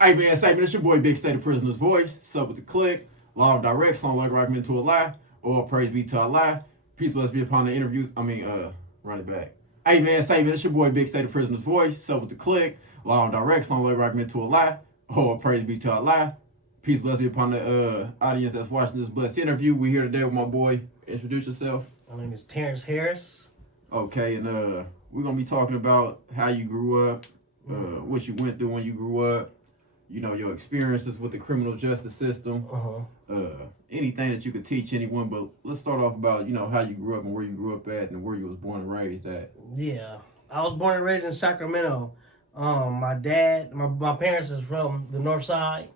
Hey man, Saban, it's your boy Big State of Prisoner's Voice. Sup with the click. Law of direct, song like rock into a lie. Or praise be to Allah. Peace bless be upon the interview. Run it back. Hey man, Saban, it's your boy Big State of Prisoner's Voice. Sup with the click. Law of direct, song like rock into a lie. Or praise be to Allah. Peace bless be upon the audience that's watching this blessed interview. We here today with my boy. Introduce yourself. My name is Terrence Harris. Okay, and we're gonna be talking about how you grew up, what you went through when you grew up, you know, your experiences with the criminal justice system, anything that you could teach anyone. But let's start off about, you know, how you grew up and where you grew up at and where you was born and raised at. Yeah, I was born and raised in Sacramento. My dad, my parents is from the north side.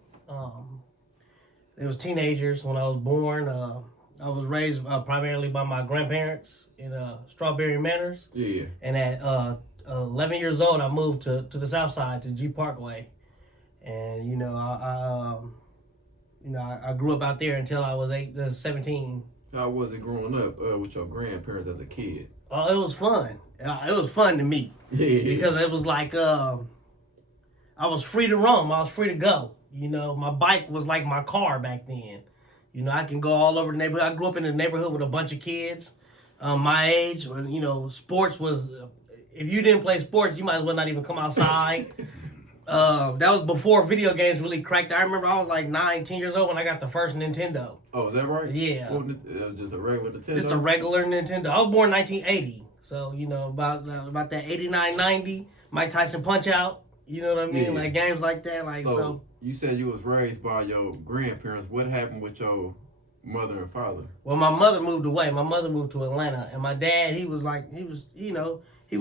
They was teenagers when I was born. I was raised primarily by my grandparents in Strawberry Manors. Yeah. And at 11 years old, I moved to the south side, to G Parkway. And, you know, I grew up out there until I was 17. How was it growing up with your grandparents as a kid? It was fun. It was fun to me. Yeah. Because it was like, I was free to roam. I was free to go. You know, my bike was like my car back then. You know, I can go all over the neighborhood. I grew up in the neighborhood with a bunch of kids my age. You know, sports was, if you didn't play sports, you might as well not even come outside. That was before video games really cracked. I remember I was like 9, 10 years old when I got the first Nintendo. Oh, is that right? Yeah. Well, just a regular Nintendo? Just a regular Nintendo. I was born in 1980. So, you know, about that 89, 90, Mike Tyson Punch-Out. You know what I mean? Yeah. Like games like that. So you said you was raised by your grandparents. What happened with your mother and father? Well, my mother moved away. My mother moved to Atlanta. And my dad, he was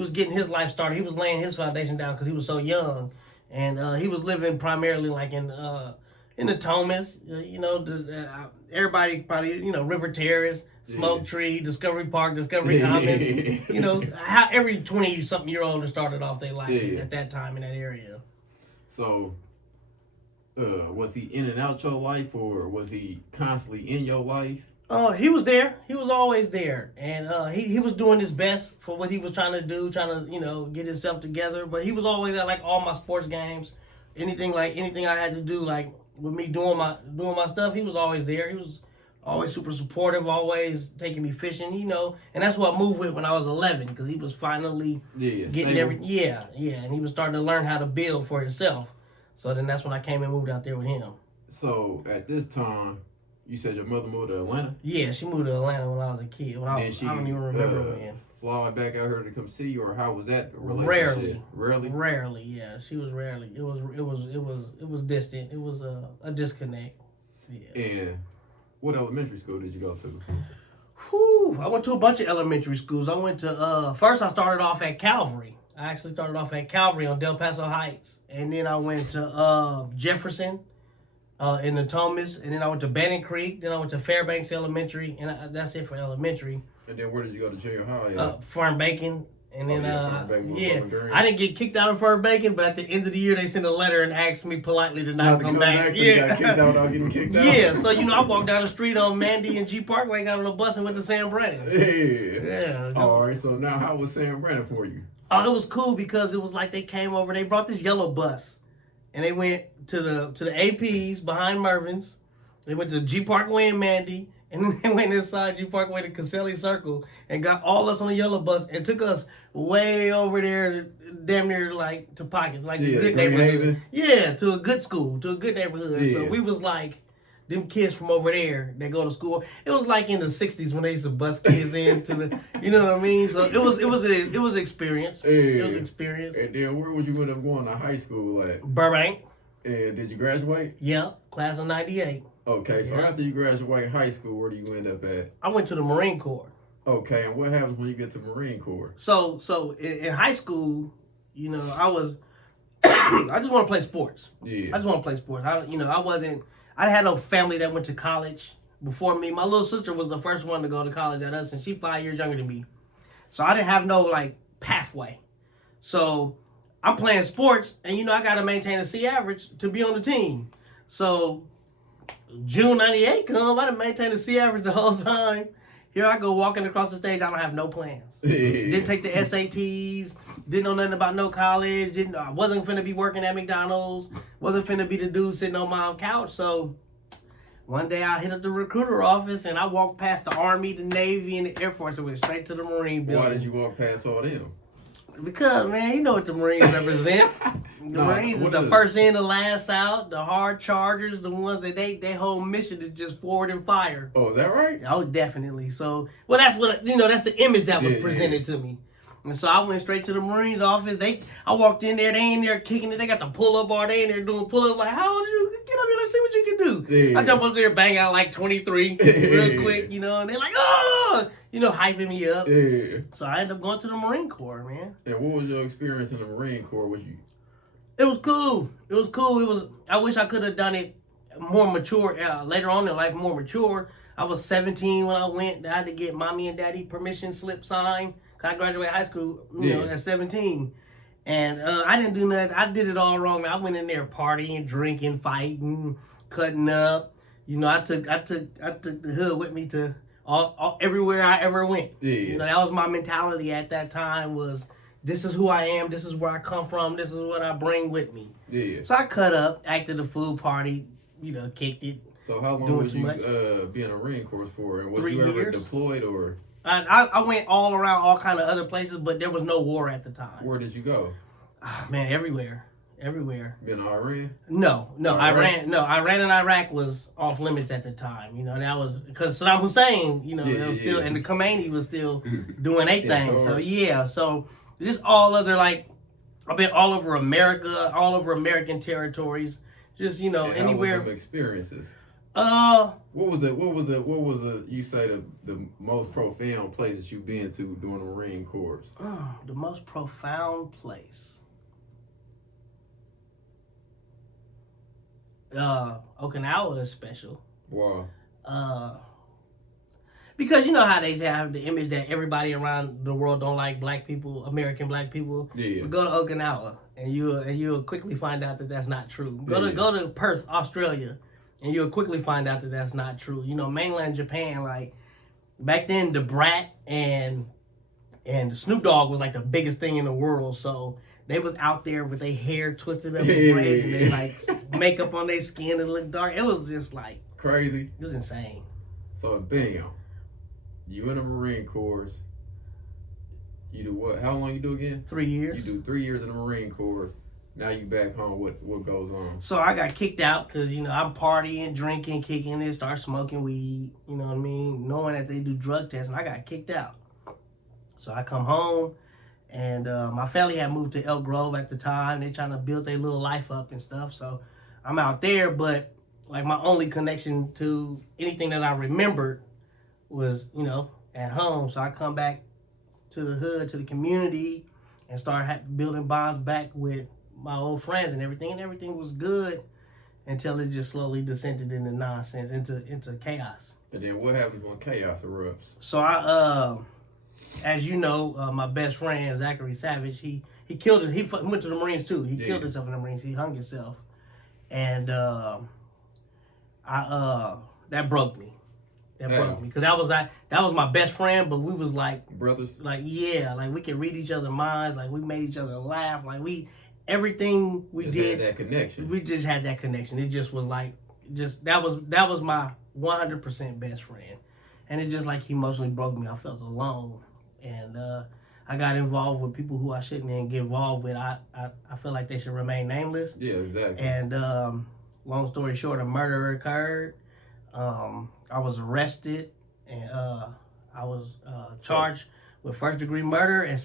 getting his life started. He was laying his foundation down because he was so young. And he was living primarily like in the Thomas, everybody probably, you know, River Terrace, Smoke Tree, Discovery Park, Discovery Commons. You know, how every 20-something-year-old started off their life at that time in that area. So, was he in and out your life, or was he constantly in your life? He was there. He was always there. And he was doing his best for what he was trying to do, you know, get himself together. But he was always at, like, all my sports games. Anything I had to do, like, with me doing my stuff, he was always there. He was always super supportive, always taking me fishing, you know. And that's what I moved with when I was 11, because he was finally getting everything. Yeah. And he was starting to learn how to build for himself. So then that's when I came and moved out there with him. So, at this time, you said your mother moved to Atlanta? Yeah, she moved to Atlanta when I was a kid. I don't even remember when. Fly back out here to come see you, or how was that relationship? Rarely. Rarely, yeah. She was rarely. It was distant. It was a disconnect. Yeah. And what elementary school did you go to? I went to a bunch of elementary schools. I went to first I started off at Calvary. I actually started off at Calvary on Del Paso Heights, and then I went to Jefferson. In the Thomas, and then I went to Bannon Creek, then I went to Fairbanks Elementary, and that's it for elementary. And then where did you go to junior high? Farm Bacon, and then I didn't get kicked out of Farm Bacon, but at the end of the year they sent a letter and asked me politely to not come back. So you got kicked out without getting kicked out. Yeah, so you know I walked down the street on Mandy and G Parkway, got on a bus and went to San Brennan. Yeah. All right. So now how was San Brennan for you? Oh, it was cool because it was like they came over, they brought this yellow bus. And they went to the APs behind Mervin's. They went to G Parkway and Mandy. And then they went inside G Parkway to Caselli Circle and got all us on the yellow bus and took us way over there, damn near like to Pockets, like the good neighborhood. Yeah, to a good school, to a good neighborhood. Yeah. So we was like them kids from over there that go to school. It was like in the 60s when they used to bus kids into the, you know what I mean? So it was experience. Yeah. It was experience. And then where would you end up going to high school at? Burbank. And did you graduate? Yeah, class of 98. Okay, so after you graduate high school, where do you end up at? I went to the Marine Corps. Okay, and what happens when you get to Marine Corps? So in high school, you know, I was, I just want to play sports. Yeah. I just want to play sports. I had no family that went to college before me. My little sister was the first one to go to college at us, and she's 5 years younger than me. So I didn't have no, like, pathway. So I'm playing sports, and, you know, I got to maintain a C average to be on the team. So June 98 come, I done maintained a C average the whole time. Here I go walking across the stage. I don't have no plans. Didn't take the SATs. Didn't know nothing about no college. I wasn't finna be working at McDonald's. Wasn't finna be the dude sitting on my couch. So one day I hit up the recruiter office and I walked past the Army, the Navy, and the Air Force and went straight to the Marine building. Why did you walk past all them? Because, man, you know what the Marines represent. The Marines is the first in, the last out, the hard chargers, the ones that their whole mission is just forward and fire. Oh, is that right? Oh, definitely. So, well, that's what, that's the image that was presented to me. And so I went straight to the Marines office. I walked in there, they in there kicking it. They got the pull-up bar. They in there doing pull-ups. Like, how old you? Get up here, let's see what you can do. Yeah. I jump up there, bang out like 23 real quick, and they're like, oh, hyping me up. Yeah. So I ended up going to the Marine Corps, man. And what was your experience in the Marine Corps? It was cool. I wish I could have done it more mature, later on in life, more mature. I was 17 when I went. I had to get mommy and daddy permission slip signed. I graduated high school, at 17. And I didn't do nothing. I did it all wrong. I went in there partying, drinking, fighting, cutting up. I took the hood with me to all everywhere I ever went. Yeah. That was my mentality at that time was, this is who I am, this is where I come from, this is what I bring with me. Yeah. So I cut up, acted a fool, party, kicked it. So how long was you be in the Marine Corps for? And was 3 you ever years. Deployed or? I went all around all kind of other places, but there was no war at the time. Where did you go? Man, everywhere. Been to Iran? No, Iran and Iraq was off limits at the time. That was because Saddam Hussein, it was still, and the Khomeini was still doing their thing. So this all other, like, I've been all over America, all over American territories, just anywhere. How was them experiences? What was you say the most profound place that you've been to during the Marine Corps? The most profound place. Okinawa is special. Wow. Because you know how they have the image that everybody around the world don't like black people, American black people. Yeah. But go to Okinawa and you'll quickly find out that that's not true. Go to Perth, Australia, and you'll quickly find out that that's not true. Mainland Japan, like back then, the Brat and Snoop Dogg was like the biggest thing in the world. So they was out there with their hair twisted up in braids and they like makeup on their skin and look dark. It was just like crazy. It was insane. So bam, you in the Marine Corps. You do what? How long you do again? 3 years. You do 3 years in the Marine Corps. Now you back home. What goes on? So I got kicked out because I'm partying, drinking, kicking it, start smoking weed. You know what I mean? Knowing that they do drug tests, and I got kicked out. So I come home, and my family had moved to Elk Grove at the time. They trying to build their little life up and stuff. So I'm out there, but like my only connection to anything that I remembered was at home. So I come back to the hood, to the community, and start building bonds back with my old friends and everything was good until it just slowly descended into nonsense, into chaos. And then what happens when chaos erupts? So I, as you know, my best friend Zachary Savage, he killed he went to the Marines too. He killed himself in the Marines. He hung himself, and that broke me. That broke me because that was my best friend, but we was like brothers. Like we could read each other's minds. Like we made each other laugh. Like everything we just did, had that connection. We just had that connection. It just was like, that was my 100% best friend, and it just like emotionally broke me. I felt alone, and I got involved with people who I shouldn't even get involved with. I feel like they should remain nameless. Yeah, exactly. And long story short, a murder occurred. I was arrested, and I was charged with first-degree murder and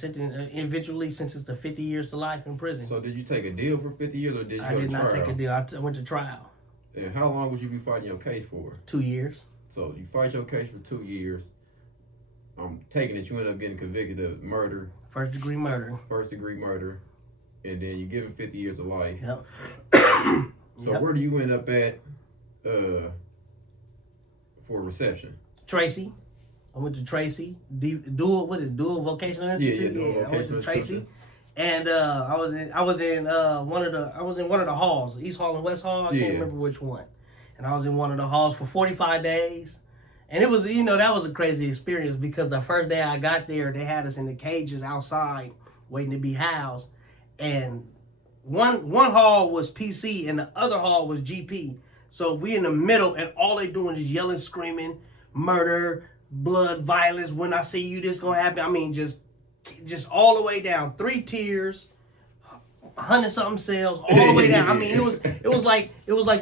eventually sentenced to 50 years to life in prison. So did you take a deal for 50 years or did you go to trial? I did not take a deal. I went to trial. And how long would you be fighting your case for? 2 years. So you fight your case for 2 years. I'm taking it you end up getting convicted of murder. First-degree murder. First-degree murder. And then you give him 50 years of life. Yep. So where do you end up at for reception? Tracy. I went to Tracy. Dual Vocational Institute. Yeah, I went to Tracy. And I was in one of the halls, East Hall and West Hall. I can't remember which one. And I was in one of the halls for 45 days. And it was, that was a crazy experience because the first day I got there, they had us in the cages outside waiting to be housed, and one hall was PC and the other hall was GP. So we in the middle, and all they doing is yelling, screaming, murder, blood, violence. When I see you, this gonna happen. I mean, just all the way down, 3 tiers. 100-something cells all the way down. I mean, it was like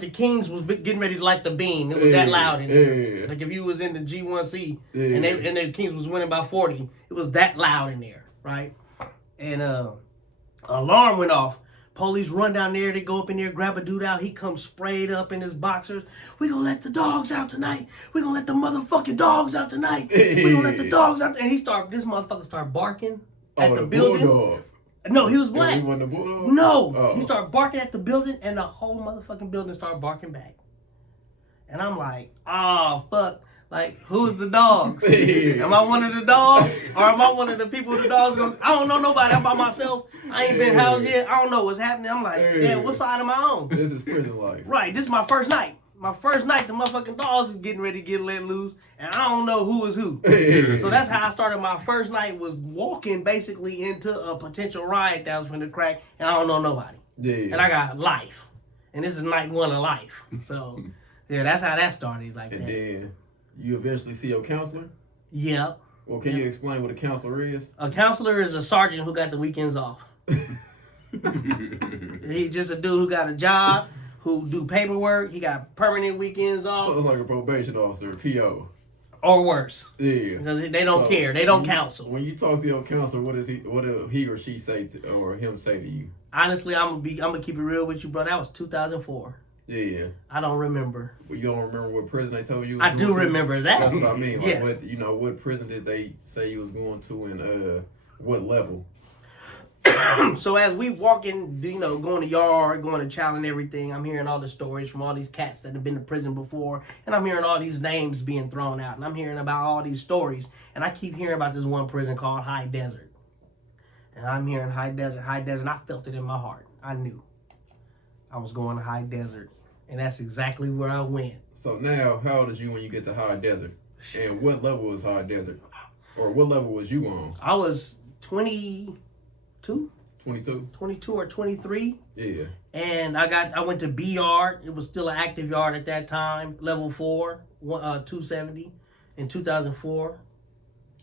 the Kings was getting ready to light the beam. It was that loud in there. Like if you was in the G1C and the Kings was winning by 40, it was that loud in there, right? And alarm went off. Police run down there. They go up in there, grab a dude out. He comes sprayed up in his boxers. We gonna let the dogs out tonight. We gonna let the motherfucking dogs out tonight. We gonna let the dogs out. And this motherfucker start barking at the building. Bulldog. No, he was black. He wasn't a bulldog? No, he started barking at the building, and the whole motherfucking building started barking back. And I'm like, fuck. Like, who's the dogs? Am I one of the dogs? Or am I one of the people the dogs go, I don't know nobody. I'm by myself. I ain't been housed yet. I don't know what's happening. I'm like, damn, what side am I on? This is prison life. Right, this is my first night. My first night, the motherfucking dogs is getting ready to get let loose, and I don't know who is who. So that's how I started my first night, was walking basically into a potential riot that was finna crack, and I don't know nobody. Yeah. And I got life. And this is night 1 of life. So, yeah, that's how that started like and that. then you eventually see your counselor? Yeah. Well, can you explain what a counselor is? A counselor is a sergeant who got the weekends off. He just a dude who got a job, who do paperwork. He got permanent weekends off. So it's like a probation officer, a PO. Or worse. Yeah. Because they don't care. They don't counsel. When you talk to your counselor, what do he or she say to, or him say to you? Honestly, I'm gonna keep it real with you, bro. That was 2004. Yeah. I don't remember. Well, you don't remember what prison they told you? I do remember that. That's what I mean. Like, Yes. what prison did they say you was going to, and what level? So as we walking, going to yard, going to chow and everything, I'm hearing all the stories from all these cats that have been to prison before, and I'm hearing all these names being thrown out, and I'm hearing about all these stories, and I keep hearing about this one prison called High Desert. And I'm hearing High Desert, and I felt it in my heart. I knew I was going to High Desert, and that's exactly where I went. So now, how old is you when you get to High Desert? And what level was High Desert? Or what level was you on? I was 22 or 23. Yeah. And I went to B yard. It was still an active yard at that time, level 4, 270 in 2004.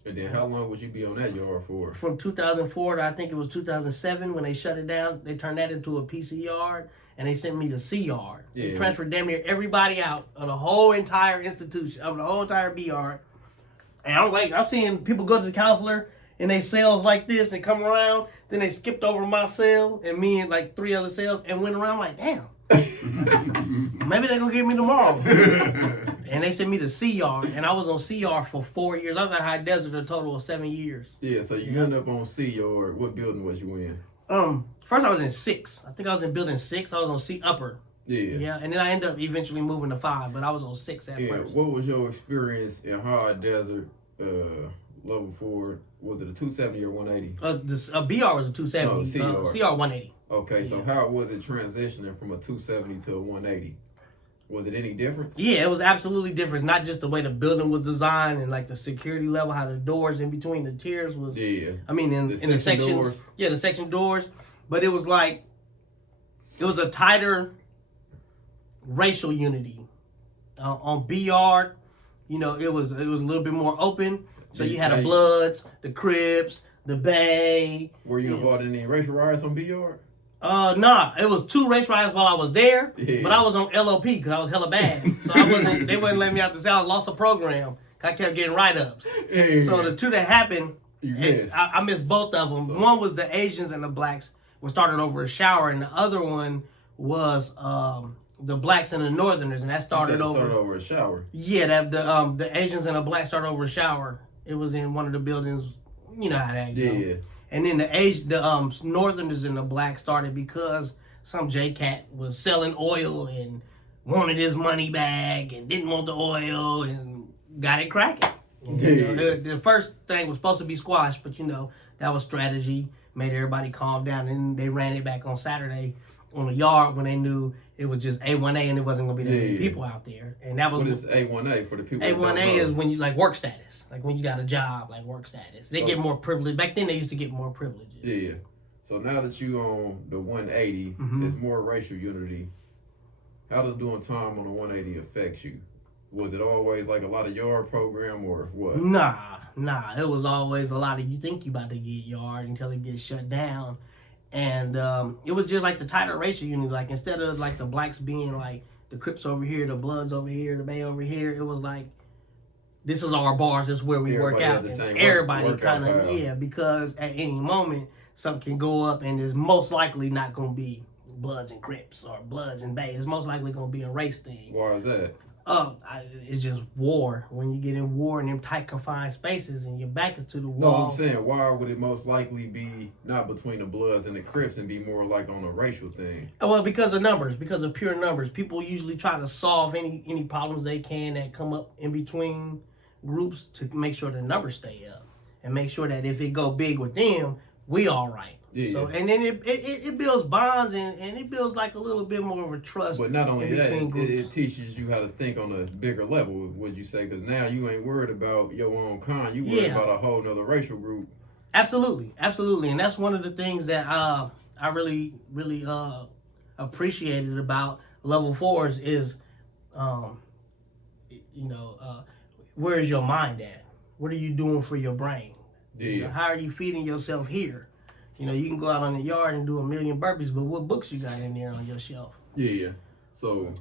And then how long would you be on that yard for? From 2004 to I think it was 2007 when they shut it down. They turned that into a PC yard, and they sent me to C yard. Yeah. They transferred damn near everybody out of the whole entire institution, of the whole entire B yard. And I'm seeing people go to the counselor in they cells like this and come around. Then they skipped over my cell and me and like 3 other cells and went around like, damn. Maybe they're gonna get me tomorrow. And they sent me to C yard, and I was on C yard for 4 years. I was at High Desert a total of 7 years. Yeah, so you ended up on C yard. What building was you in? First I was in 6. I think I was in building 6. I was on C upper. Yeah. Yeah, and then I ended up eventually moving to 5, but I was on 6 at first. What was your experience in High Desert, level 4? Was it a 270 or 180? BR was a 270. No, CR 180. Okay, so how was it transitioning from a 270 to a 180? Was it any difference? Yeah, it was absolutely different. Not just the way the building was designed and like the security level, how the doors in between the tiers was. Yeah. I mean, in the sections. Doors. Yeah, the section doors. But it was like, it was a tighter racial unity. On B yard, it was a little bit more open. So you had the Bloods, the Crips, the Bay. Were you involved in any racial riots on B yard? Nah, it was 2 race riots while I was there, Yeah. but I was on LOP because I was hella bad. So they wouldn't let me out the cell. I lost a program. I kept getting write-ups. Yeah. So the 2 that happened, You missed. I missed both of them. So. One was the Asians and the blacks were started over a shower, and the other one was the blacks and the northerners, and that started over a shower. Yeah, the Asians and the blacks started over a shower. It was in one of the buildings. You know how that goes. Yeah. And then the northerners and the blacks started because some J-Cat was selling oil and wanted his money back and didn't want the oil and got it cracking. Yeah. The first thing was supposed to be squashed, but that was strategy. Made everybody calm down, and they ran it back on Saturday. on the yard when they knew it was just A1A and it wasn't gonna be that many people out there. And that was what is A1A for the people. A1A is when you like work status, like when you got a job, like work status. They get more privilege. Back then they used to get more privileges. Yeah. So now that you on the 180, it's more racial unity. How does doing time on the 180 affect you? Was it always like a lot of yard program or what? Nah. It was always a lot of you think you about to get yard until it gets shut down. And it was just like the tighter racial unity. Like instead of like the blacks being like the Crips over here, the Bloods over here, the Bay over here, it was like this is our bars, this is where we work out. Everybody kind of, because at any moment something can go up and it's most likely not going to be Bloods and Crips or Bloods and Bay. It's most likely going to be a race thing. Why is that? It's just war. When you get in war in them tight confined spaces and your back is to the wall. No, I'm saying why would it most likely be not between the Bloods and the Crips and be more like on a racial thing? Well, because of numbers, because of pure numbers. People usually try to solve any problems they can that come up in between groups to make sure the numbers stay up and make sure that if it go big with them, we all right. Yeah. So and then it builds bonds and it builds like a little bit more of a trust. But not only that, between groups. It teaches you how to think on a bigger level, would you say? Because now you ain't worried about your own kind, you worried about a whole nother racial group. Absolutely, and that's one of the things that I really appreciated about level 4s is, where is your mind at? What are you doing for your brain? Yeah. How are you feeding yourself here? You can go out on the yard and do a million burpees, but what books you got in there on your shelf? Yeah. So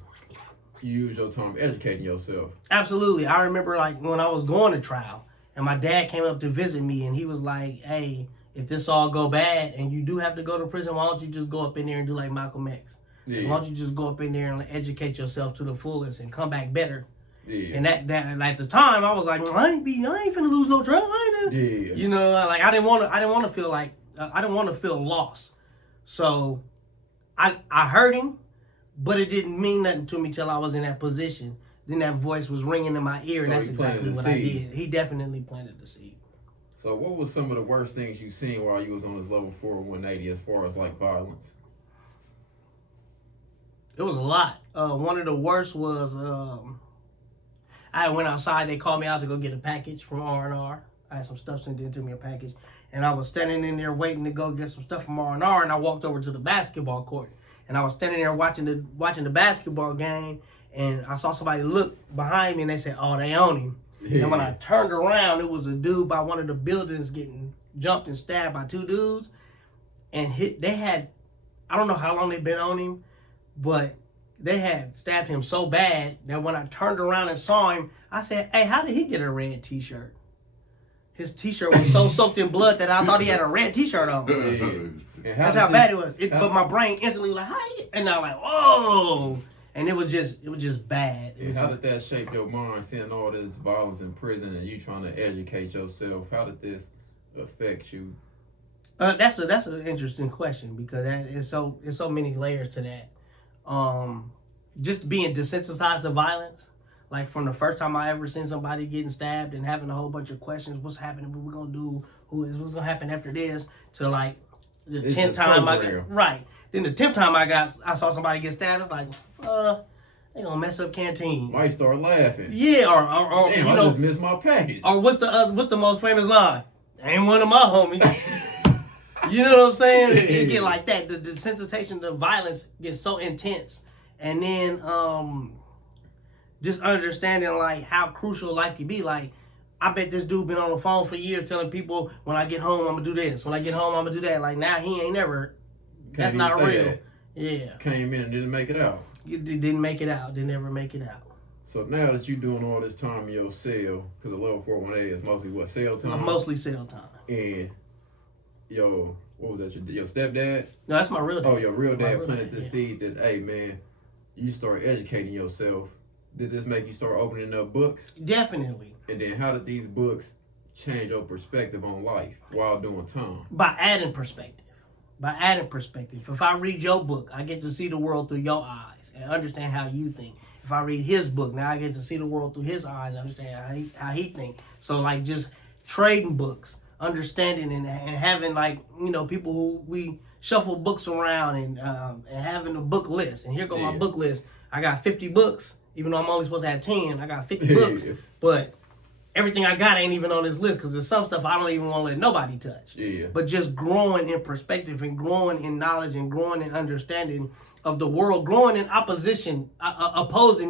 you use your time educating yourself. Absolutely. I remember like when I was going to trial and my dad came up to visit me and he was like, hey, if this all go bad and you do have to go to prison, why don't you just go up in there and do like Malcolm X? Yeah. Why don't you just go up in there and educate yourself to the fullest and come back better? Yeah. And that at the time I was like, I ain't finna lose no trial. Yeah. Like I didn't want to feel like I didn't want to feel lost. So I heard him, but it didn't mean nothing to me till I was in that position. Then that voice was ringing in my ear, and that's exactly what I did. He definitely planted the seed. So what was some of the worst things you seen while you was on this level 4 180 as far as like violence? It was a lot. One of the worst was I went outside. They called me out to go get a package from R&R. I had some stuff sent in to me, a package. And I was standing in there waiting to go get some stuff from R&R, and I walked over to the basketball court. And I was standing there watching the basketball game, and I saw somebody look behind me, and they said, oh, they own him. Yeah. And when I turned around, it was a dude by one of the buildings getting jumped and stabbed by two dudes. And they had, I don't know how long they've been on him, but they had stabbed him so bad that when I turned around and saw him, I said, hey, how did he get a red T-shirt? His T-shirt was so soaked in blood that I thought he had a red T-shirt on. Yeah. That's how bad it was. But my brain instantly was like, how you? And I was like, whoa. And it was just bad. How did that shape your mind, seeing all this violence in prison and you trying to educate yourself? How did this affect you? That's an interesting question because it's so many layers to that. Just being desensitized to violence. Like from the first time I ever seen somebody getting stabbed and having a whole bunch of questions, what's happening, what we gonna do, what's gonna happen after this, to like the 10th time Then the 10th time I saw somebody get stabbed, it's like, they gonna mess up canteen. Might start laughing. Yeah, or damn, I just missed my package. Or what's the most famous line? Ain't one of my homies. You know what I'm saying? It get like that. The desensitization to violence gets so intense, and then just understanding like how crucial life can be. Like, I bet this dude been on the phone for years telling people, when I get home, I'm gonna do this. When I get home, I'm gonna do that. Like, now he ain't never. That's not real. That. Yeah. Came in and didn't make it out. Didn't make it out. Didn't ever make it out. So now that you're doing all this time in your cell, because the level 418 is mostly what, cell time? Mostly cell time. And what was that? Your stepdad? No, that's my real dad. Oh, your real dad planted the seed that, hey man, you start educating yourself. Did this make you start opening up books? Definitely. And then how did these books change your perspective on life while doing time? By adding perspective. If I read your book, I get to see the world through your eyes and understand how you think. If I read his book, now I get to see the world through his eyes and understand how he thinks. So like just trading books, understanding and having like, you know, people who we shuffle books around and having a book list. And here go my book list. I got 50 books, even though I'm only supposed to have 10. I got 50 books, but everything I got ain't even on this list because there's some stuff I don't even want to let nobody touch. But just growing in perspective and growing in knowledge and growing in understanding of the world, growing in opposing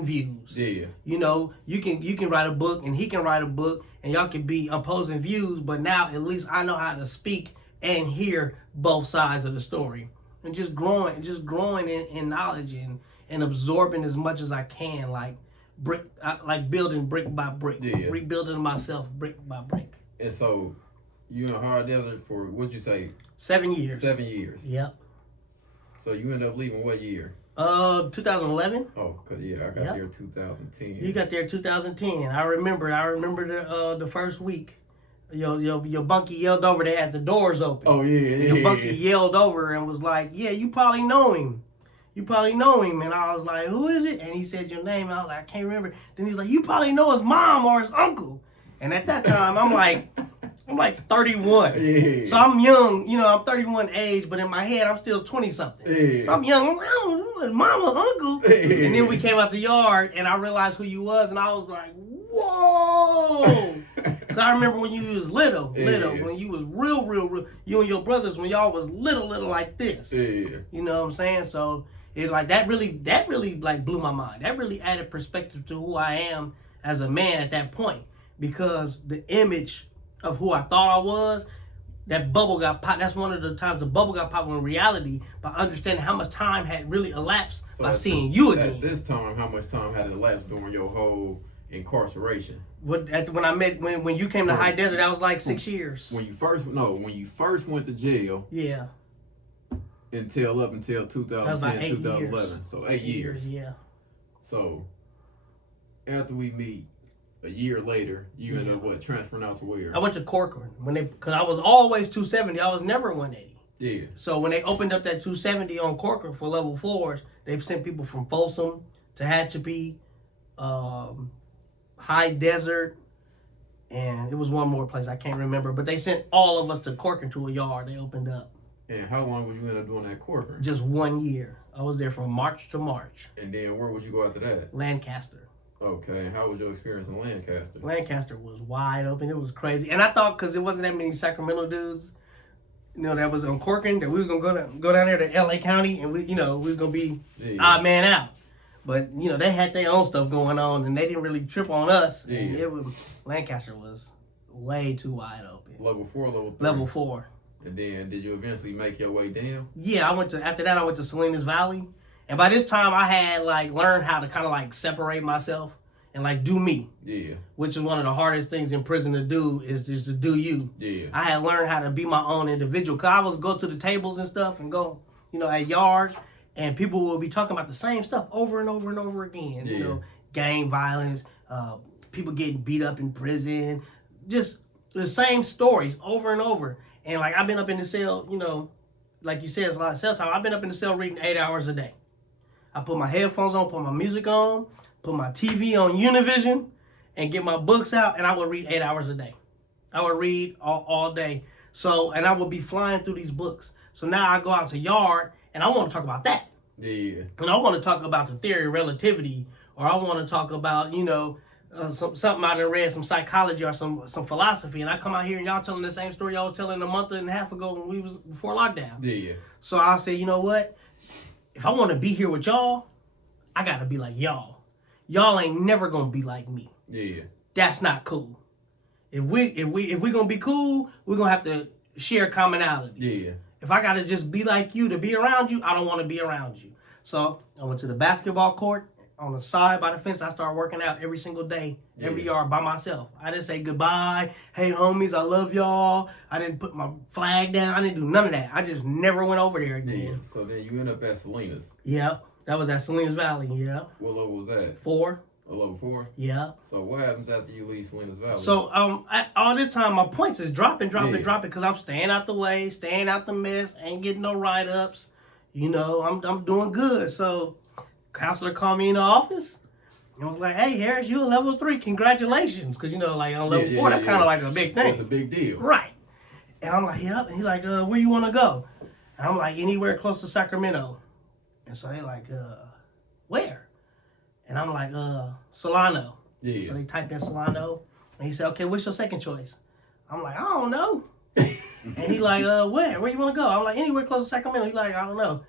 views. You know, you can write a book and he can write a book and y'all can be opposing views, but now at least I know how to speak and hear both sides of the story. And just growing in knowledge and absorbing as much as I can, like building brick by brick, rebuilding myself brick by brick. And so, you in hard desert for what'd you say? 7 years. 7 years. Yep. So you ended up leaving what year? 2011. Oh, cause I got there 2010. You got there 2010. I remember the first week. Your bunkie yelled over. They had the doors open. Oh yeah. Your bunkie yelled over and was like, "Yeah, you probably know him. You probably know him." And I was like, "Who is it?" And he said your name. And I was like, "I can't remember." Then he's like, "You probably know his mom or his uncle." And at that time, I'm like 31. So I'm young, you know, I'm 31 age, but in my head, I'm still 20 something. So I'm young. I'm like, I don't know, his mama, uncle. And then we came out the yard and I realized who you was and I was like, whoa. Cause I remember when you was little, when you was real, you and your brothers, when y'all was little like this. You know what I'm saying? So it like, that really like blew my mind. That really added perspective to who I am as a man at that point. Because the image of who I thought I was, that bubble got popped. That's one of the times the bubble got popped in reality by understanding how much time had really elapsed by seeing you again. At this time, how much time had elapsed during your whole incarceration? When you came to High Desert, that was like 6 years. When you first went to jail. Yeah. Until 2010, 2011. Years. So 8 years. Yeah. So after we meet, a year later, you ended up transferring out to where? I went to Corcoran because I was always 270. I was never 180. Yeah. So when they opened up that 270 on Corcoran for level 4s, they've sent people from Folsom to Tehachapi, High Desert, and it was one more place I can't remember. But they sent all of us to Corcoran to a yard they opened up. And how long would you end up doing that Corcoran? Just 1 year. I was there from March to March. And then where would you go after that? Lancaster. Okay, and how was your experience in Lancaster? Lancaster was wide open. It was crazy. And I thought because there wasn't that many Sacramento dudes, you know, that was on Corcoran, that we was going to go down there to L.A. County and we was going to be odd man out. But, you know, they had their own stuff going on and they didn't really trip on us. Yeah. And Lancaster was way too wide open. Level 4, level 3? Level 4. And then did you eventually make your way down? Yeah, after that I went to Salinas Valley. And by this time, I had, like, learned how to kind of, like, separate myself and, like, do me. Yeah. Which is one of the hardest things in prison to do is just to do you. Yeah. I had learned how to be my own individual. Because I was go to the tables and stuff and go, you know, at yards. And people will be talking about the same stuff over and over and over again. Yeah. You know, gang violence, people getting beat up in prison. Just the same stories over and over. And, like, I've been up in the cell, you know, like you said, it's a lot of cell time. I've been up in the cell reading 8 hours a day. I put my headphones on, put my music on, put my TV on Univision, and get my books out, and I would read 8 hours a day. I would read all day. So, and I would be flying through these books. So now I go out to yard, and I want to talk about that. Yeah. And I want to talk about the theory of relativity, or I want to talk about, you know, something I done read, some psychology or some philosophy, and I come out here and y'all telling the same story y'all was telling a month and a half ago when we was before lockdown. Yeah. So I say, you know what? If I want to be here with y'all, I gotta be like y'all. Y'all ain't never gonna be like me. Yeah. That's not cool. If we gonna be cool, we're gonna have to share commonalities. Yeah. If I gotta just be like you to be around you, I don't want to be around you. So I went to the basketball court on the side by the fence. I started working out every single day, every yard by myself. I didn't say goodbye. Hey homies, I love y'all. I didn't put my flag down. I didn't do none of that. I just never went over there again. Yeah. So then you end up at Salinas. Yeah. That was at Salinas Valley. Yeah. What level was that? 4. A level 4? Yeah. So what happens after you leave Salinas Valley? So all this time my points is dropping because I'm staying out the way, staying out the mess, ain't getting no write-ups. You know, I'm doing good. So counselor called me in the office and was like, "Hey Harris, you a level 3, congratulations." Because you know, like on level 4, that's kind of like a big thing. That's a big deal. Right. And I'm like, yep. And he's like, where you want to go? And I'm like, anywhere close to Sacramento. And so they like, where? And I'm like, Solano. Yeah. So they type in Solano. And he said, okay, what's your second choice? I'm like, I don't know. And he like, where? Where you want to go? I'm like, anywhere close to Sacramento. He's like, I don't know.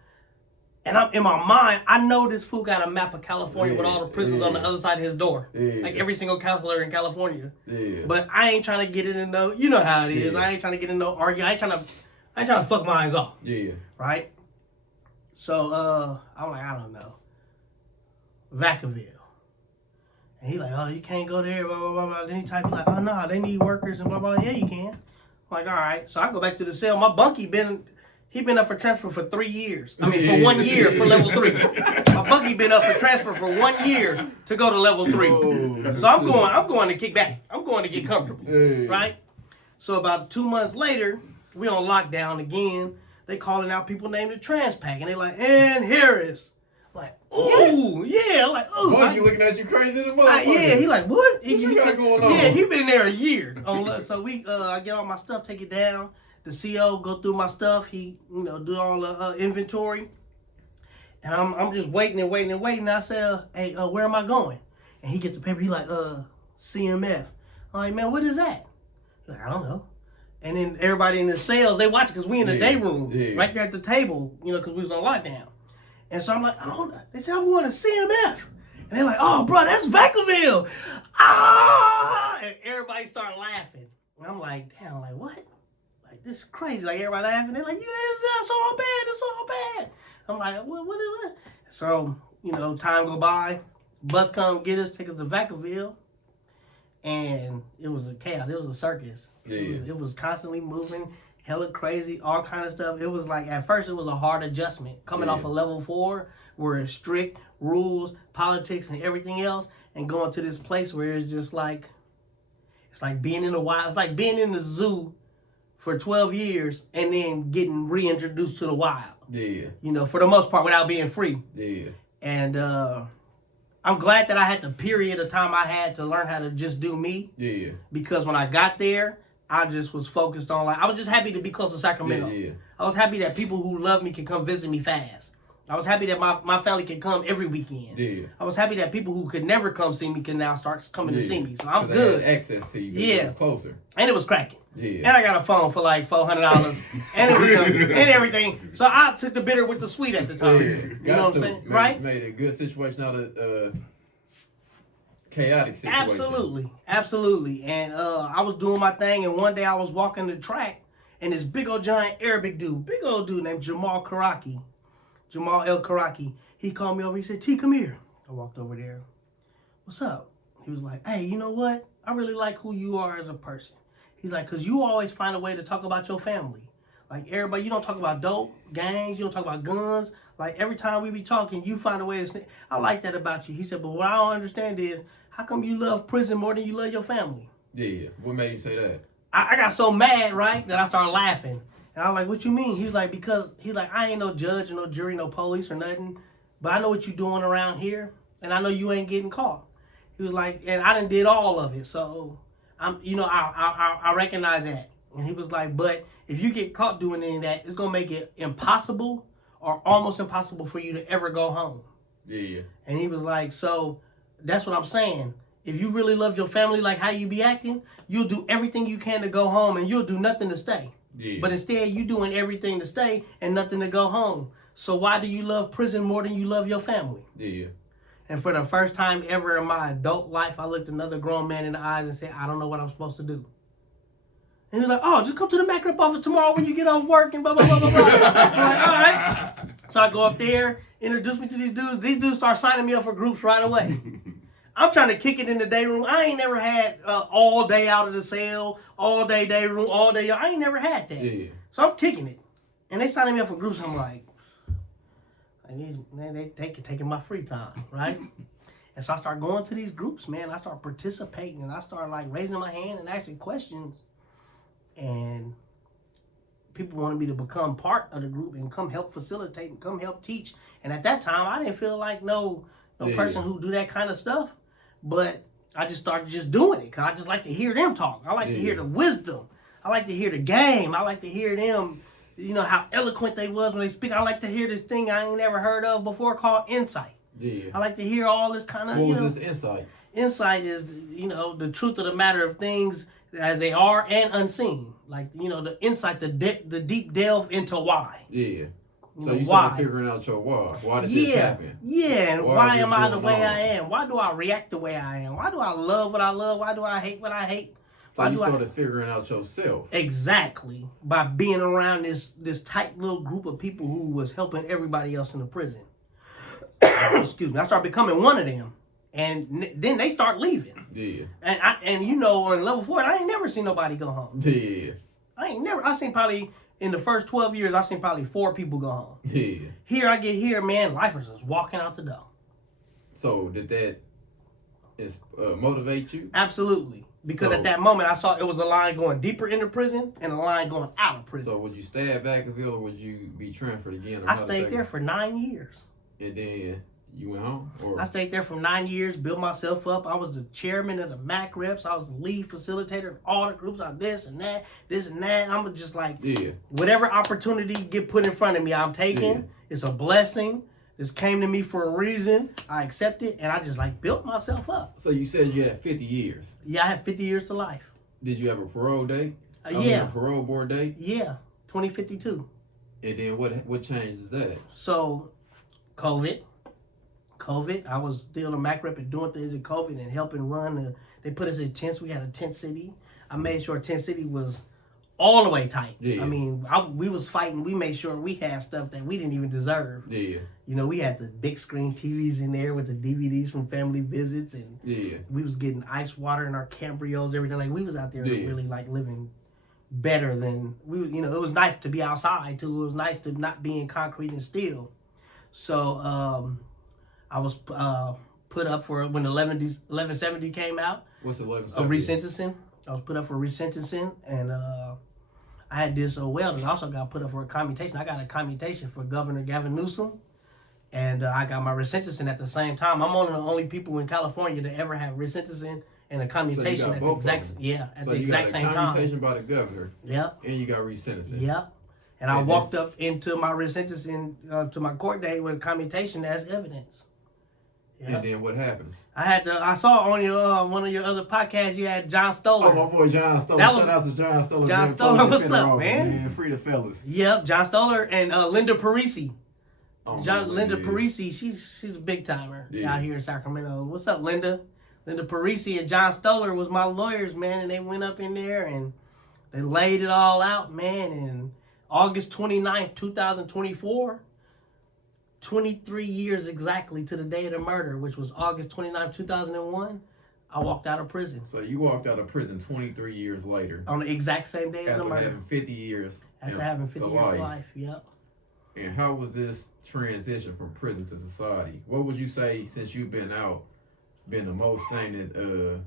And I'm in my mind, I know this fool got a map of California with all the prisons on the other side of his door. Yeah. Like every single counselor in California. Yeah. But I ain't trying to get it in no, you know how it is. I ain't trying to get in no argument. I ain't trying to fuck minds off. Yeah. Right? So I'm like, I don't know. Vacaville. And he like, oh, you can't go there, blah, blah, blah, blah. Then he type, like, oh, no, they need workers and blah, blah, blah. Yeah, you can. I'm like, all right. So I go back to the cell. My bunkie been up for transfer for 3 years. I mean, for 1 year for level 3. My bunkie been up for transfer for 1 year to go to level 3. Oh, so I'm going to kick back. I'm going to get comfortable, right? So about 2 months later, we on lockdown again. They calling out people named the Transpac, and they like, and Harris. I'm like, ooh, yeah. I'm like, ooh. Bunkie looking at you crazy as a motherfucker. Yeah, he like, what? What you got going on? Yeah, he been there a year. So I get all my stuff, take it down. The CO go through my stuff. He, do all the inventory. And I'm just waiting. I say, hey, where am I going? And he gets the paper. He like, CMF. I'm like, man, what is that? He's like, I don't know. And then everybody in the sales, they watch it because we in the day room, right there at the table, because we was on lockdown. And so I'm like, I don't know. They said, I'm going to CMF. And they're like, oh, bro, that's Vacaville. Ah! And everybody started laughing. And I'm like, damn, like, what? Like, this is crazy. Like, everybody laughing. They're like, yeah, it's all bad. It's all bad. I'm like, what is it? So, time go by. Bus come get us, take us to Vacaville. And it was a chaos. It was a circus. Yeah. It was constantly moving, hella crazy, all kind of stuff. It was like, at first, it was a hard adjustment. Coming off of level 4, where it's strict rules, politics, and everything else, and going to this place where it's just like, it's like being in the wild. It's like being in the zoo for 12 years and then getting reintroduced to the wild. Yeah. For the most part, without being free. Yeah. And I'm glad that I had the period of time I had to learn how to just do me. Yeah. Because when I got there, I just was focused on, I was just happy to be close to Sacramento. Yeah. I was happy that people who love me could come visit me fast. I was happy that my family could come every weekend. Yeah. I was happy that people who could never come see me can now start coming to see me. So I'm 'Cause good. I had access to you. Yeah. It was closer. And it was cracking. Yeah. And I got a phone for like $400 and everything. So I took the bitter with the sweet at the time. You know what I'm saying? Right? Made a good situation out of chaotic situation. Absolutely. And I was doing my thing, and one day I was walking the track, and this big old giant Arabic dude, named Jamal El Karaki, he called me over. He said, T, come here. I walked over there. What's up? He was like, hey, you know what? I really like who you are as a person. He's like, because you always find a way to talk about your family. Like, everybody, you don't talk about dope, gangs, you don't talk about guns. Like, every time we be talking, you find a way to... I like that about you. He said, but what I don't understand is, how come you love prison more than you love your family? Yeah. What made you say that? I got so mad, right, that I started laughing. And I'm like, what you mean? He's like, I ain't no judge, no jury, no police or nothing. But I know what you doing around here, and I know you ain't getting caught. He was like, and I done did all of it. So, I recognize that. And he was like, but if you get caught doing any of that, it's going to make it impossible or almost impossible for you to ever go home. Yeah. And he was like, so that's what I'm saying. If you really loved your family like how you be acting, you'll do everything you can to go home and you'll do nothing to stay. Yeah. But instead, you doing everything to stay and nothing to go home. So why do you love prison more than you love your family? Yeah. And for the first time ever in my adult life, I looked another grown man in the eyes and said, I don't know what I'm supposed to do. And he was like, oh, just come to the MacRep office tomorrow when you get off work and blah, blah, blah, blah, blah. I'm like, all right. So I go up there, introduce me to these dudes. These dudes start signing me up for groups right away. I'm trying to kick it in the day room. I ain't never had all day out of the cell, all day day room, all day. I ain't never had that. Yeah. So I'm kicking it. And they signing me up for groups. I'm like, they taking my free time, right? And so I start going to these groups, man. I start participating and I start like raising my hand and asking questions. And people wanted me to become part of the group and come help facilitate and come help teach. And at that time, I didn't feel like no person who do that kind of stuff. But I just started just doing it because I just like to hear them talk. I like to hear the wisdom. I like to hear the game. I like to hear them, how eloquent they was when they speak. I like to hear this thing I ain't never heard of before called insight. Yeah. I like to hear all this kind of, What was this insight? Insight is, the truth of the matter of things as they are and unseen. Like, the insight, the deep delve into why. Yeah. So you started figuring out your why. Why did this happen? Yeah, and why am I the way I am? Why do I react the way I am? Why do I love what I love? Why do I hate what I hate? So you started figuring out yourself. Exactly. By being around this tight little group of people who was helping everybody else in the prison. Excuse me. I started becoming one of them. And then they start leaving. Yeah. And on level 4, I ain't never seen nobody go home. Yeah. I seen probably, in the first 12 years, I seen probably 4 people go home. Yeah. Here I get here, man, lifers is walking out the door. So did that motivate you? Absolutely. Because at that moment, I saw it was a line going deeper into prison and a line going out of prison. So would you stay at Vacaville or would you be transferred again? I stayed there for 9 years. And then you went home? Or? I stayed there for 9 years, built myself up. I was the chairman of the MAC reps. I was the lead facilitator of all the groups on this and that. And I'm just like, whatever opportunity get put in front of me, I'm taking. Yeah. It's a blessing. This came to me for a reason. I accept it, and I just built myself up. So you said you had 50 years. Yeah, I had 50 years to life. Did you have a parole date? Yeah. A parole board date? Yeah, 2052. And then what changes that? So, COVID. I was still a MAC rep and doing things in COVID and helping run. They put us in tents. We had a tent city. I made sure tent city was all the way tight. Yeah. I mean, we was fighting. We made sure we had stuff that we didn't even deserve. Yeah. We had the big screen TVs in there with the DVDs from family visits, and we was getting ice water in our Cambrios every day. Like, we was out there really living better than we. It was nice to be outside too. It was nice to not be in concrete and steel. So I was put up for when 1170 came out. What's 1170? Of resentencing. I was put up for resentencing, and I had did so well that I also got put up for a commutation. I got a commutation for Governor Gavin Newsom, and I got my resentencing at the same time. I'm one of the only people in California to ever have resentencing and a commutation at the exact same time. Commutation by the governor. Yep. And you got resentencing. Yep. And I walked up into my resentencing to my court date with a commutation as evidence. Yep. And then what happens? I saw on your one of your other podcasts you had John Stoller. Oh, my boy John Stoller. Shout out to John Stoller. John Stoller, what's up, man? Free the fellas. Yep, John Stoller and Linda Parisi. Linda Parisi, she's a big timer out here in Sacramento. What's up, Linda? Linda Parisi and John Stoller was my lawyers, man, and they went up in there and they laid it all out, man. And August 29th, 2024. 23 years exactly to the day of the murder, which was August 29th, 2001, I walked out of prison. So you walked out of prison 23 years later. On the exact same day as the murder. After having 50 years. After having 50 years of life, yep. And how was this transition from prison to society? What would you say, since you've been out, been the most thing that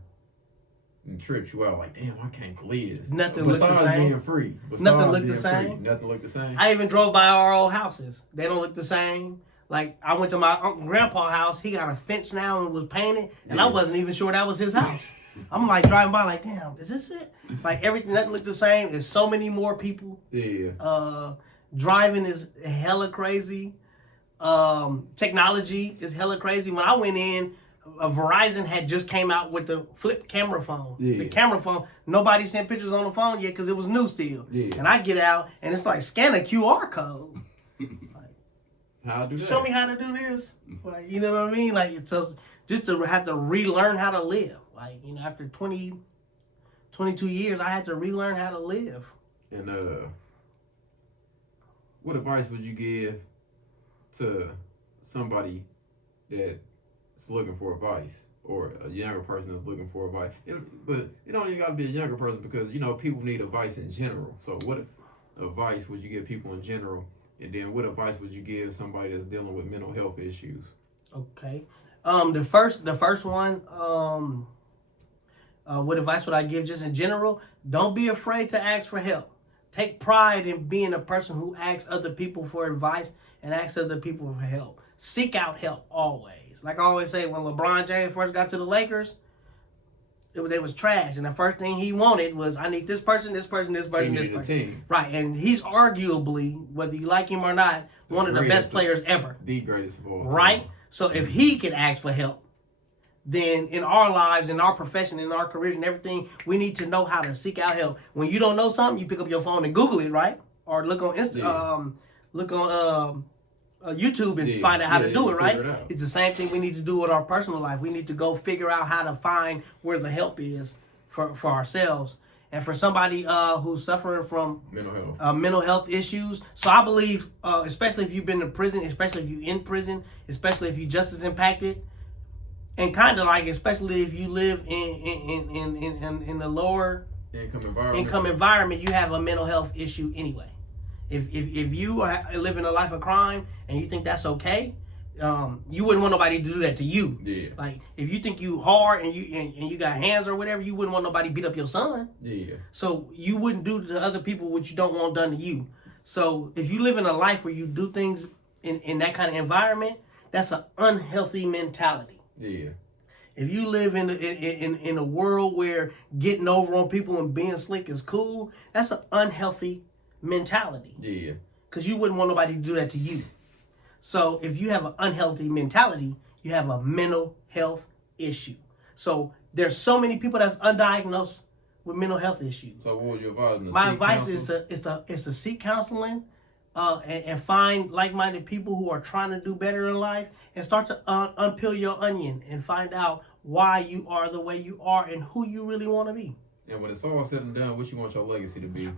tripped you out? Like, damn, I can't believe this. Nothing looked the same. Being free. Nothing looked the same. Nothing looked the same. I even drove by our old houses. They don't look the same. Like, I went to my Uncle Grandpa's house. He got a fence now and was painted, and I wasn't even sure that was his house. I'm like driving by, like, damn, is this it? Like, everything doesn't look the same. There's so many more people. Yeah. Driving is hella crazy. Technology is hella crazy. When I went in, Verizon had just came out with the flip camera phone. Yeah. The camera phone, nobody sent pictures on the phone yet because it was new still. Yeah. And I get out, and it's like, scan a QR code. How to do that? Show me how to do this. Like, you know what I mean? Like, it's just to have to relearn how to live. Like, after 22 years, I had to relearn how to live. And what advice would you give to somebody that's looking for advice, or a younger person that's looking for advice? But you don't even got to be a younger person, because people need advice in general. So what advice would you give people in general? And then what advice would you give somebody that's dealing with mental health issues? Okay. The first one, what advice would I give just in general? Don't be afraid to ask for help. Take pride in being a person who asks other people for advice and asks other people for help. Seek out help always. Like I always say, when LeBron James first got to the Lakers, They was trash, and the first thing he wanted was, I need this person, this person, this person, He this needed a person. team. Right, and he's arguably, whether you like him or not, one of the best players ever. The greatest of all time. Right? So if he can ask for help, then in our lives, in our profession, in our careers and everything, we need to know how to seek out help. When you don't know something, you pick up your phone and Google it, right? Or look on YouTube and find out how to do it, right? It's the same thing we need to do with our personal life. We need to go figure out how to find where the help is for ourselves. And for somebody who's suffering from mental health issues. So I believe, especially if you've been to prison, especially if you're in prison, especially if you're just as impacted, and kind of like, especially if you live in the lower income environment, you have a mental health issue anyway. If you live in a life of crime and you think that's okay, you wouldn't want nobody to do that to you. Yeah. Like if you think you hard and you got hands or whatever, you wouldn't want nobody to beat up your son. Yeah. So you wouldn't do to other people what you don't want done to you. So if you live in a life where you do things in that kind of environment, that's an unhealthy mentality. Yeah. If you live in a world where getting over on people and being slick is cool, that's an unhealthy mentality. Yeah. Because you wouldn't want nobody to do that to you. So if you have an unhealthy mentality, you have a mental health issue. So there's so many people that's undiagnosed with mental health issues. So what would you advise them to My seek advice counsel? is to seek counseling and find like-minded people who are trying to do better in life and start to unpeel your onion and find out why you are the way you are and who you really want to be. And when it's all said and done, what you want your legacy to be?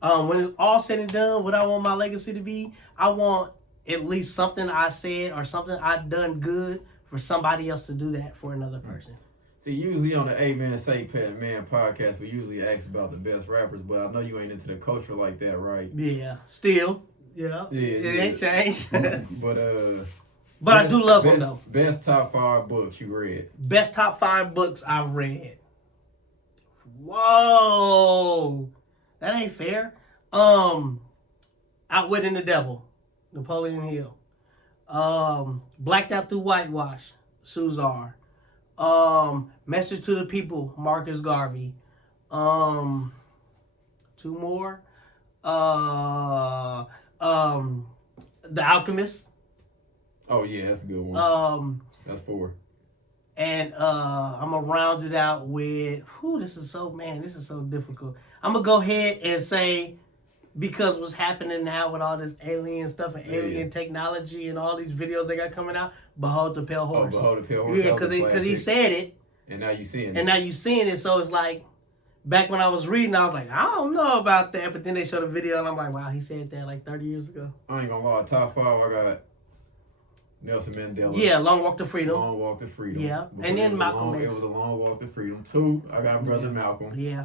When it's all said and done, what I want my legacy to be, I want at least something I said or something I've done good for somebody else to do that for another person. See, usually on the A-Man Say Pat Man podcast, we usually ask about the best rappers, but I know you ain't into the culture like that, right? Yeah, still, it ain't changed. But I do love them though. Best top 5 books you read. Best top 5 books I've read. Whoa, that ain't fair. Outwitting the Devil, Napoleon Hill. Blacked Out Through Whitewash, Suzar. Message to the People, Marcus Garvey. 2 more. The Alchemist. Oh yeah, that's a good one. That's 4. And I'm gonna round it out with this is so difficult. I'm gonna go ahead and say, because what's happening now with all this alien stuff and alien technology and all these videos they got coming out, Behold the Pale Horse. Oh, Behold the Pale Horse. Yeah, because he said it. And now you seeing it. And now you seeing it, so it's like, back when I was reading, I was like, I don't know about that. But then they showed a video and I'm like, wow, he said that like 30 years ago. I ain't gonna lie, top 5, I got Nelson Mandela. Yeah, Long Walk to Freedom. Long Walk to Freedom. Yeah, and then Malcolm X. It was a long walk to freedom. 2, I got Brother Malcolm. Yeah.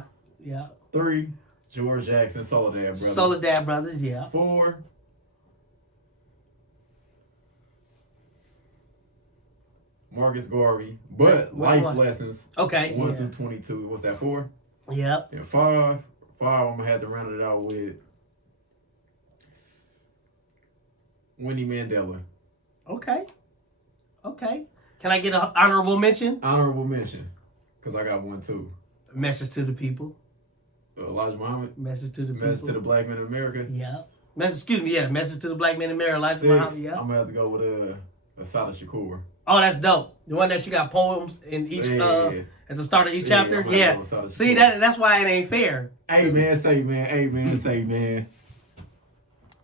3, George Jackson, Soledad Brothers. Soledad Brothers, yeah. 4, Marcus Garvey, but life lessons. Okay. 1 through 22. What's that, 4? Yep. And 5, I'm gonna have to round it out with Winnie Mandela. Okay. Can I get an honorable mention? Honorable mention, because I got one too. Message to the People. Elijah Muhammad. Message to the People. Message to the Black Men in America. Yeah. Message to the Black Men in America. Elijah 6, Muhammad. Yeah. I'm gonna have to go with Assata Shakur. Oh, that's dope. The one that she got poems in each at the start of each chapter. Yeah. See, that's why it ain't fair. Amen, say man. Amen, say man.